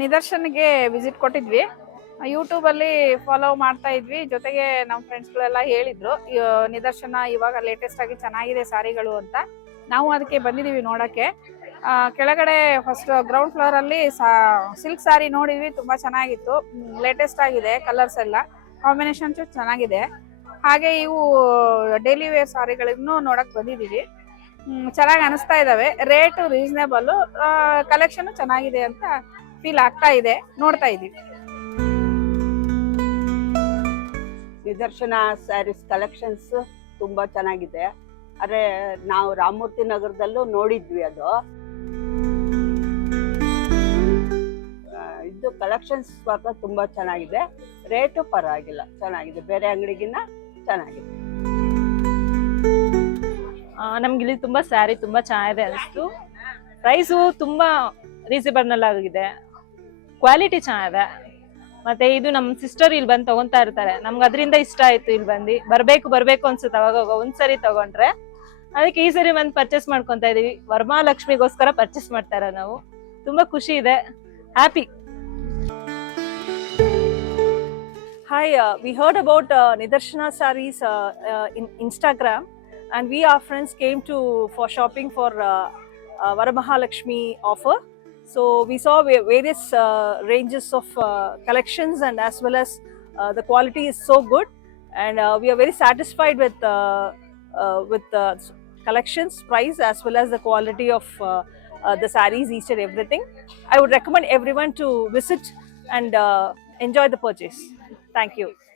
ನಿದರ್ಶನ್ಗೆ visit ಕೊಟ್ಟಿದ್ವಿ. ಯೂಟ್ಯೂಬಲ್ಲಿ follow ಮಾಡ್ತಾ ಇದ್ವಿ. ಜೊತೆಗೆ ನಮ್ಮ ಫ್ರೆಂಡ್ಸ್ಗಳೆಲ್ಲ ಹೇಳಿದ್ರು ನಿದರ್ಶನ ಇವಾಗ ಲೇಟೆಸ್ಟ್ ಆಗಿ ಚೆನ್ನಾಗಿದೆ ಸಾರಿಗಳು ಅಂತ. ನಾವು ಅದಕ್ಕೆ ಬಂದಿದ್ದೀವಿ ನೋಡೋಕ್ಕೆ. ಕೆಳಗಡೆ ಫಸ್ಟ್ ಗ್ರೌಂಡ್ ಫ್ಲೋರಲ್ಲಿ ಸಿಲ್ಕ್ ಸಾರಿ ನೋಡಿದ್ವಿ, ತುಂಬ ಚೆನ್ನಾಗಿತ್ತು. ಲೇಟೆಸ್ಟ್ ಆಗಿದೆ, ಕಲರ್ಸ್ ಎಲ್ಲ ಕಾಂಬಿನೇಷನ್ ಚೆನ್ನಾಗಿದೆ. ಹಾಗೆ ಇವು ಡೈಲಿ ವೇರ್ ಸಾರಿಗಳನ್ನು ನೋಡಕ್ ಬಂದಿದ್ದೀವಿ. ಚೆನ್ನಾಗಿ ಅನಿಸ್ತಾ ಇದಾವೆ. ರೇಟು ರೀಸನೇಬಲ್, ಕಲೆಕ್ಷನ್ ಚೆನ್ನಾಗಿದೆ ಅಂತ ಫೀಲ್ ಆಗ್ತಾ ಇದೆ. ನೋಡ್ತಾ ಇದೀವಿ. ನಿದರ್ಶನ ಸ್ಯಾರೀಸ್ ಕಲೆಕ್ಷನ್ಸ್ ತುಂಬಾ ಚೆನ್ನಾಗಿದೆ. ಅರೆ ನಾವು ರಾಮಮೂರ್ತಿ ನಗರದಲ್ಲೂ ನೋಡಿದ್ವಿ. ಅದು ಇದು ಕಲೆಕ್ಷನ್ಸ್ ಮಾತ್ರ ತುಂಬಾ ಚೆನ್ನಾಗಿದೆ. ರೇಟು ಪರವಾಗಿಲ್ಲ, ಚೆನ್ನಾಗಿದೆ. ಬೇರೆ ಅಂಗಡಿಗಿನ್ನ ಚೆನ್ನಾಗಿದೆ. ನಮ್ಗೆ ಇಲ್ಲಿ ತುಂಬಾ ಸ್ಯಾರಿ ತುಂಬಾ ಚೆನ್ನಾಗಿದೆ ಅನಿಸ್ತು. ಪ್ರೈಸು ತುಂಬಾ ರೀಸನಬಲ್ ಆಗಿದೆ, ಕ್ವಾಲಿಟಿ ಚೆನ್ನಾಗಿದೆ. ಮತ್ತೆ ಇದು ನಮ್ಮ ಸಿಸ್ಟರ್ ಇಲ್ಲಿ ಬಂದು ತಗೊಂತಾ ಇರ್ತಾರೆ. ನಮ್ಗೆ ಅದರಿಂದ ಇಷ್ಟ ಆಯ್ತು. ಇಲ್ಲಿ ಬಂದು ಬರ್ಬೇಕು ಅನ್ಸುತ್ತೆ ಅವಾಗ ಒಂದ್ಸರಿ ತಗೊಂಡ್ರೆ. ಅದಕ್ಕೆ ಈ ಸರಿ ಬಂದು ಪರ್ಚೇಸ್ ಮಾಡ್ಕೊಂತ ಇದೀವಿ. ವರಮಹಾಲಕ್ಷ್ಮಿಗೋಸ್ಕರ ಪರ್ಚೇಸ್ ಮಾಡ್ತಾರ ನಾವು. ತುಂಬಾ ಖುಷಿ ಇದೆ, happy. Hi, we heard about Nidarshana sarees in Instagram, and we, our friends, came for shopping for Varamahalakshmi offer. So we saw various ranges of collections, and as well as the quality is so good, and we are very satisfied with the collections, price, as well as the quality of the sarees, each and everything. I would recommend everyone to visit and enjoy the purchase. Thank you.